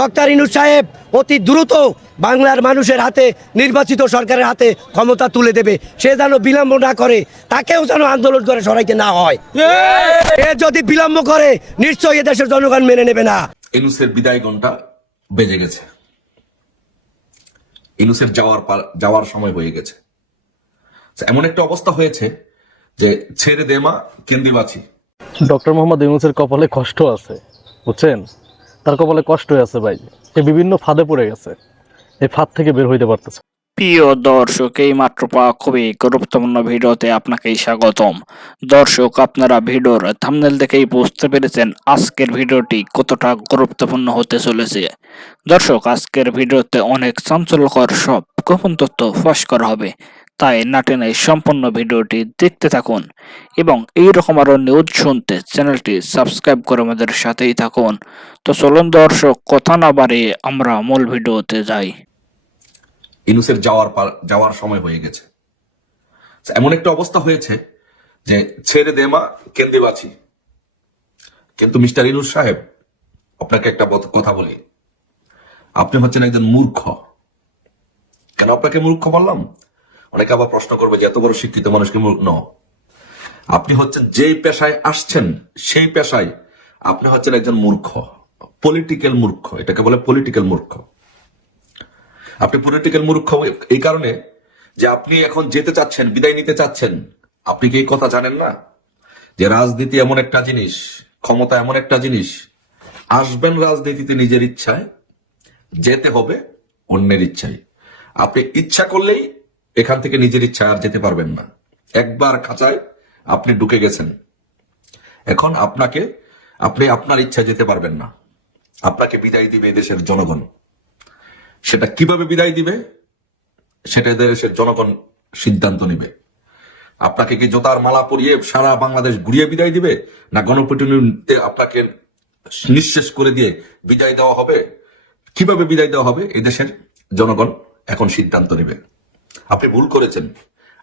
Doctor Yunus সাহেব অতি দ্রুত বাংলার মানুষের হাতে, নির্বাচিত সরকারের হাতে ক্ষমতা তুলে দেবে। সে যেন বিলম্ব না করে, তাকেও যেন আন্দোলন করে সরাইতে না হয়। এ যদি বিলম্ব করে নিশ্চয়ই এদেশের জনগণ মেনে নেবে না। ইউনূসের বিদায় ঘন্টা বেজে গেছে, ইউনূসের যাওয়ার সময় হয়ে গেছে। এমন একটা অবস্থা হয়েছে যে ছেড়ে দে মা কেন্দি বাঁচি। ডক্টর মোহাম্মদ ইউনূসের কপালে কষ্ট আছে, বুঝছেন? তার কপালে কষ্ট আছে ভাই, সে বিভিন্ন ফাঁদে পড়ে গেছে, এই ফাঁদ থেকে বের হইতে পারতেছে। প্রিয় দর্শক, এই মাত্র পাওয়া খুবই গুরুত্বপূর্ণ ভিডিওতে আপনাকে স্বাগতম। দর্শক, আপনারা ভিডিওর থাম্বনেল দেখেই বুঝতে পেরেছেন আজকের ভিডিওটি কতটা গুরুত্বপূর্ণ হতে চলেছে। দর্শক, আজকের ভিডিওতে অনেক চাঞ্চল্যকর সব গোপন তথ্য ফাঁস করা হবে, তাই না টেনে সম্পূর্ণ ভিডিওটি দেখতে থাকুন এবং এইরকম আরো নিউজ শুনতে চ্যানেলটি সাবস্ক্রাইব করে আমাদের সাথেই থাকুন। তো চলুন দর্শক, কথা না বাড়িয়ে আমরা মূল ভিডিওতে যাই। ইউনূসের যাওয়ার সময় হয়ে গেছে। এমন একটা অবস্থা হয়েছে যে ছেড়ে দে মা কেন্দি বাঁচি। কিন্তু মিস্টার ইউনূস সাহেব, আপনাকে একটা কথা বলি, আপনি হচ্ছেন একজন মূর্খ। কেন আপনাকে মূর্খ বললাম? অনেকে আবার প্রশ্ন করবে যে এত বড় শিক্ষিত মানুষকে মূর্খ। আপনি হচ্ছেন যেই পেশায় আসছেন সেই পেশায় আপনি হচ্ছেন একজন মূর্খ, পলিটিক্যাল মূর্খ। এটাকে বলে পলিটিক্যাল মূর্খ। আপনি পলিটিক্যাল মূর্খ এই কারণে যে আপনি এখন যেতে চাচ্ছেন, বিদায় নিতে চাচ্ছেন। আপনি কি এই কথা জানেন না যে রাজনীতি এমন একটা জিনিস, ক্ষমতা এমন একটা জিনিস, আসবেন রাজনীতিতে নিজের ইচ্ছায়, যেতে হবে অন্যের ইচ্ছায়। আপনি ইচ্ছা করলেই এখান থেকে নিজের ইচ্ছায় আর যেতে পারবেন না। একবার খাঁচায় আপনি ঢুকে গেছেন, এখন আপনি আপনার ইচ্ছা যেতে পারবেন না। আপনাকে বিদায় দিবে দেশের জনগণ। সেটা কিভাবে বিদায় দিবে সেটা দেশের জনগণ সিদ্ধান্ত নিবে। আপনাকে কি জোতার মালা পরিয়ে সারা বাংলাদেশ ঘুরিয়ে বিদায় দিবে, না গণপিটুনিতে আপনাকে নিঃশেষ করে দিয়ে বিদায় দেওয়া হবে? কিভাবে বিদায় দেওয়া হবে এই দেশের জনগণ এখন সিদ্ধান্ত নেবে। আপনি ভুল করেছেন,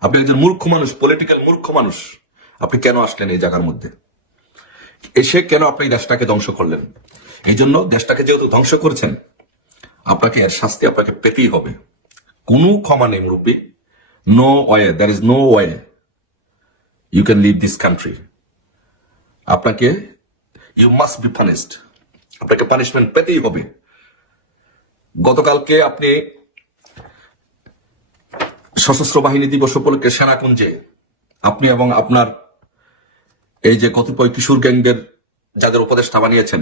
আপনি একজন মূর্খ মানুষ, পলিটিক্যাল মূর্খ মানুষ। আপনি কেন আসলেন এই জায়গার মধ্যে? এসে কেন আপনি দেশটাকে ধ্বংস করলেন? এই জন্য দেশটাকে যেহেতু ধ্বংস করেছেন, আপনাকে এর শাস্তি আপনাকে পেতেই হবে। কোনো ক্ষমা নেই মুরব্বী। No way, there is no way you can leave this country. আপনাকে ইউ মাস্ট বি পানিশড। আপনাকে পানিশমেন্ট পেতেই হবে। গতকালকে আপনি সশস্ত্র বাহিনী দিবস উপলক্ষে সেনাকুঞ্জে আপনি এবং আপনার এই যে কতিপয় কিশোর গ্যাংদের যাদের উপদেষ্টা বানিয়েছেন,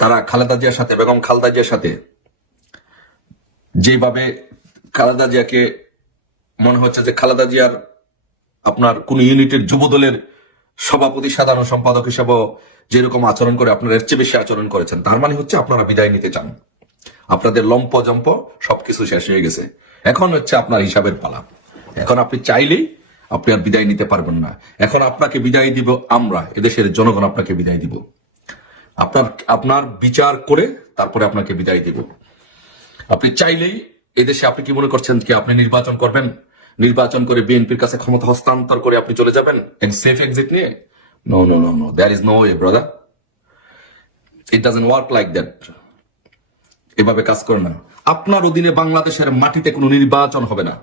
তারা খালেদা জিয়ার সাথে, বেগম খালেদা জিয়ার সাথে যেভাবে খালেদা জিয়াকে মনে হচ্ছে যে খালেদা জিয়ার আপনার কোন ইউনিটের যুবদলের সভাপতি, সাধারণ সম্পাদক হিসেবে যেরকম আচরণ করে আপনারা এর চেয়ে বেশি আচরণ করেছেন, তার মানে হচ্ছে আপনারা বিদায় নিতে চান। আপনাদের লম্প জম্প সবকিছু শেষ হয়ে গেছে। এখন হচ্ছে আপনার হিসাবের পালা। এখন আপনি চাইলেই আপনি আর বিদায় নিতে পারবেন না। এখন আপনাকে বিদায় দিব আমরা, এদেশের জনগণ আপনাকে বিদায় দিব। আপনার বিচার করে তারপরে আপনাকে বিদায় দিব। আপনি চাইলেই এদেশে, আপনি কি মনে করছেন কি আপনি নির্বাচন করবেন, নির্বাচন করে বিএনপির কাছে ক্ষমতা হস্তান্তর করে আপনি চলে যাবেন সেফ এক্সিট নিয়ে? No no no no, there is no way brother. It doesn't work like that. এভাবে কাজ করে না। আপনার অধীনে বাংলাদেশের মাটিতে কোনো নির্বাচন হবে না।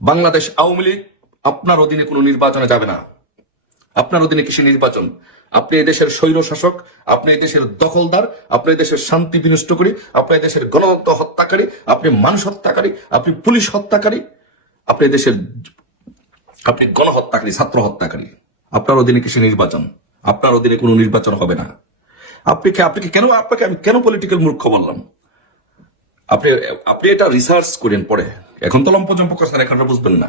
বাংলাদেশ আওয়ামী লীগ আপনার অধীনে কোনো নির্বাচনে যাবে না। আপনার অধীনে কিসের নির্বাচন? আপনি এদেশের স্বৈর শাসক, আপনি এদেশের দখলদার, আপনি এদেশের শান্তি বিনষ্ট করি, আপনি এদেশের গণতন্ত্র হত্যাকারী, আপনি মানুষ হত্যাকারী, আপনি পুলিশ হত্যাকারী, আপনি এদেশের আপনি গণহত্যাকারী, ছাত্র হত্যাকারী। আপনার অধীনে কিসের নির্বাচন? আপনার অধীনে কোনো নির্বাচন হবে না। আপনাকে আমি কেন পলিটিক্যাল মূর্খ বললাম? আপনি এটা রিসার্চ করেন পরে। এখন তো লম্পজম্প করছেন, এখন বুঝবেন না।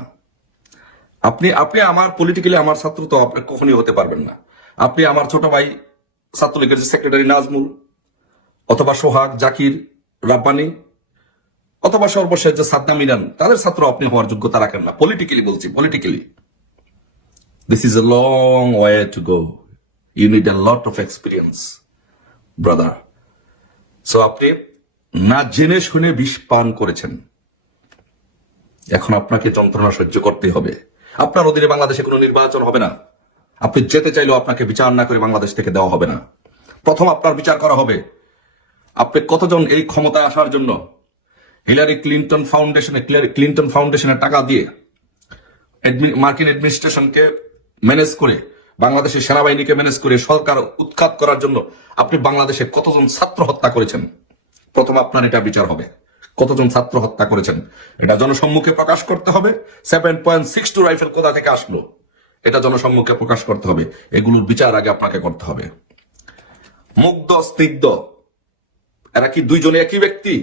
আপনি আমার পলিটিক্যালি আমার ছাত্র তো আপনি কখনই হতে পারবেন না। আপনি আমার ছোট ভাই ছাত্রলীগের যে সেক্রেটারি নাজমুল, অথবা সোহাগ, জাকির, রাব্বানি, অথবা সর্বশেষ যে সাদ্দাম ইরান, তাদের ছাত্র আপনি হওয়ার যোগ্যতা রাখেন না। পলিটিক্যালি বলছি, politically this is a long way to go. You need a lot of experience brother. So আপনি না জেনে শুনে বিষ পান করেছেন, এখন আপনাকে যন্ত্রণা সহ্য করতে হবে। আপনার অধীনে বাংলাদেশে কোনো নির্বাচন হবে না। আপনি যেতে চাইলেও আপনাকে বিচার না করে বাংলাদেশ থেকে দেওয়া হবে না। প্রথম আপনার বিচার করা হবে আপনি কতজন এই ক্ষমতায় আসার জন্য হিলারি ক্লিন্টন ফাউন্ডেশনের টাকা দিয়ে মার্কিন অ্যাডমিনিস্ট্রেশনকে ম্যানেজ করে, বাংলাদেশের সেনাবাহিনীকে ম্যানেজ করে সরকার উৎখাত করার জন্য আপনি বাংলাদেশে কতজন ছাত্র হত্যা করেছেন? প্রথম আপনার এটা বিচার হবে, কতজন ছাত্র হত্যা করেছেন এটা জনসম্মুখে প্রকাশ করতে হবে। 7.62 রাইফেল কোথা থেকে আসলো এটা জনসম্মুখে প্রকাশ করতে হবে। এগুলোর বিচার আগে আপনাকে করতে হবে। মুগ্ধ স্নিগ্ধ এরা কি দুইজনে একই ব্যক্তি?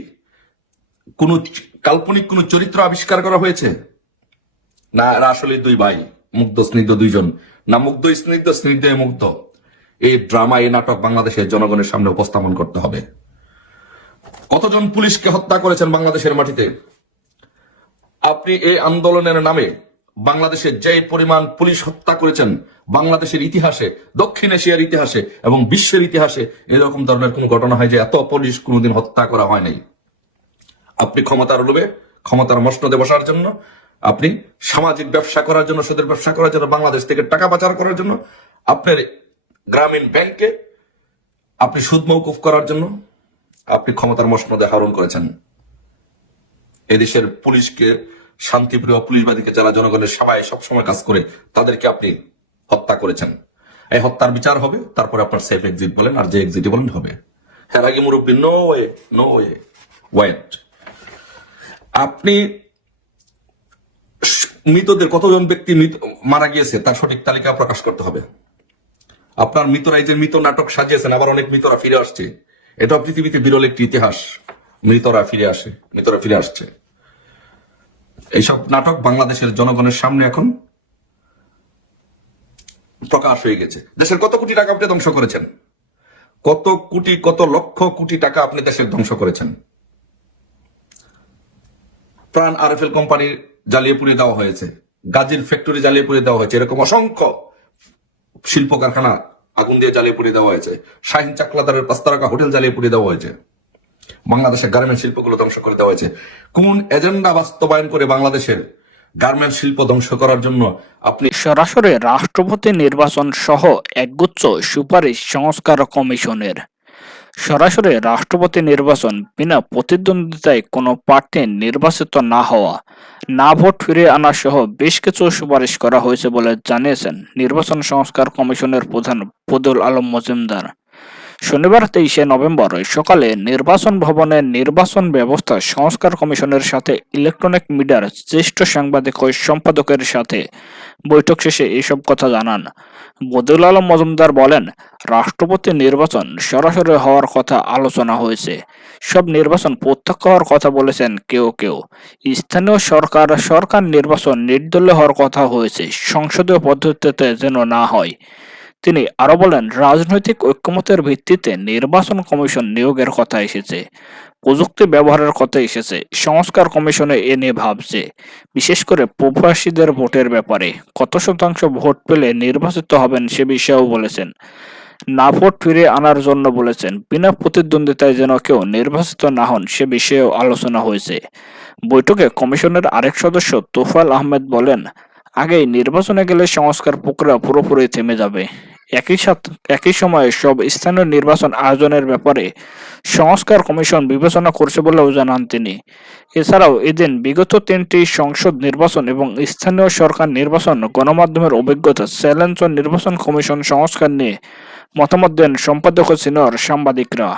কোন কাল্পনিক কোন চরিত্র আবিষ্কার করা হয়েছে? না, এরা আসলে দুই ভাই, মুগ্ধ স্নিগ্ধ দুইজন, না মুগ্ধ স্নিগ্ধ, স্নিগ্ধ মুগ্ধ। এই ড্রামা, এই নাটক বাংলাদেশের জনগণের সামনে উপস্থাপন করতে হবে। কতজন পুলিশকে হত্যা করেছেন বাংলাদেশের মাটিতে? আপনি এই আন্দোলনের নামে বাংলাদেশের যে পরিমাণ পুলিশ হত্যা করেছেন, বাংলাদেশের ইতিহাসে, দক্ষিণ এশিয়ার ইতিহাসে এবং বিশ্বের ইতিহাসে এরকম ধরনের কোন ঘটনা হয় যে এত পুলিশ কোনোদিন হত্যা করা হয় নাই। আপনি ক্ষমতার লোভে, ক্ষমতার মসনদে বসার জন্য, আপনি সামাজিক ব্যবসা করার জন্য, সুদের ব্যবসা করার জন্য, বাংলাদেশ থেকে টাকা পাচার করার জন্য, আপনার গ্রামীণ ব্যাংকে আপনি সুদ মওকুফ করার জন্য আপনি ক্ষমতার মসনদে আরোহণ করেছেন। এদেশের পুলিশকে, শান্তিপ্রিয় পুলিশবাদীকে, যারা জনগণের সেবায় সবসময় কাজ করে, তাদেরকে আপনি হত্যা করেছেন। এই হত্যার বিচার হবে, তারপরে আপনার সেফ এক্সিট বলেন আর যে এক্সিট বলেন হবে। এর আগে মুরব্বী নো ওয়ে ওয়েট। আপনি মৃতদের কতজন ব্যক্তি মারা গিয়েছে তার সঠিক তালিকা প্রকাশ করতে হবে। আপনার মৃতরা, এই যে মৃত নাটক সাজিয়েছেন, আবার অনেক মৃতরা ফিরে আসছে, এটা পৃথিবীতে বিরল একটি ইতিহাস। মৃতরা ফিরে আসছে। এইসব নাটক বাংলাদেশের জনগণের সামনে এখন প্রকাশ হয়ে গেছে। দেশের কত কোটি টাকা আপনি ধ্বংস করেছেন, কত লক্ষ কোটি টাকা আপনি দেশের ধ্বংস করেছেন। প্রাণ আরএফএল কোম্পানি জ্বালিয়ে পুড়িয়ে দেওয়া হয়েছে, গাজীর ফ্যাক্টরি জ্বালিয়ে পুড়িয়ে দেওয়া হয়েছে, এরকম অসংখ্য শিল্প কারখানা আগুন দিয়ে জ্বালিয়ে পুড়িয়ে দেওয়া হয়েছে, শাহিন চাকলাদারের 5 তারকা হোটেল জ্বালিয়ে পুড়িয়ে দেওয়া হয়েছে, বাংলাদেশের গার্মেন্ট শিল্পগুলো ধ্বংস করে দেওয়া হয়েছে। কোন এজেন্ডা বাস্তবায়ন করে বাংলাদেশের গার্মেন্ট শিল্প ধ্বংস করার জন্য আপনি সরাসরি রাষ্ট্রপতি নির্বাচন সহ একগুচ্ছ সুপারিশ সংস্কার কমিশনের। সরাসরি রাষ্ট্রপতি নির্বাচন, বিনা প্রতিদ্বন্দ্বিতায় কোনো প্রার্থী নির্বাচিত না হওয়া, না ভোট ফিরিয়ে আনা সহ বেশ কিছু সুপারিশ করা হয়েছে বলে জানিয়েছেন নির্বাচন সংস্কার কমিশনের প্রধান বদিউল আলম মজুমদার। শনিবার 23 নভেম্বর সকালে নির্বাচন ভবনে নির্বাচন ব্যবস্থা সংস্কার কমিশনের সাথে ইলেকট্রনিক মিডিয়ার জ্যেষ্ঠ সাংবাদিক ও সম্পাদকের সাথে বৈঠক শেষে এসব কথা জানান। বদিউল আলম মজুমদার বলেন, রাষ্ট্রপতি নির্বাচন সরাসরি হওয়ার কথা আলোচনা হয়েছে, সব নির্বাচন প্রত্যক্ষ হওয়ার কথা বলেছেন কেউ। স্থানীয় সরকার নির্বাচন নির্দলীয় হওয়ার কথা হয়েছে, সংসদীয় পদ্ধতিতে যেন না হয়। তিনি আরো বলেন, রাজনৈতিক ঐক্যমতের ভিত্তিতে নির্বাচন কমিশন নিয়োগের কথা এসেছে, প্রযুক্তি ব্যবহারের কথা এসেছে। সংস্কার কমিশনে এ নিয়ে ভাবছে, বিশেষ করে প্রবাসীদের ভোটের ব্যাপারে কত শতাংশ ভোট পেলে নির্বাচিত হবেন সে বিষয়েও বলেছেন। না ভোট ফিরিয়ে আনার জন্য বলেছেন, বিনা প্রতিদ্বন্দ্বিতায় যেন কেউ নির্বাচিত না হন সে বিষয়েও আলোচনা হয়েছে। বৈঠকে কমিশনের আরেক সদস্য তোফায়েল আহমেদ বলেন, আগেই নির্বাচনে গেলে সংস্কার প্রক্রিয়া পুরোপুরি থেমে যাবে। একই সময়ে সব স্থানীয় নির্বাচন আয়োজনের ব্যাপারে সংস্কার কমিশন বিবেচনা করছে বলেও জানান তিনি। এছাড়াও এদিন বিগত 3টি সংসদ নির্বাচন এবং স্থানীয় সরকার নির্বাচন গণমাধ্যমের অভিজ্ঞতা চ্যালেঞ্জ ও নির্বাচন কমিশন সংস্কার নিয়ে মতামত দেন সম্পাদক ও সিনিয়র সাংবাদিকরা।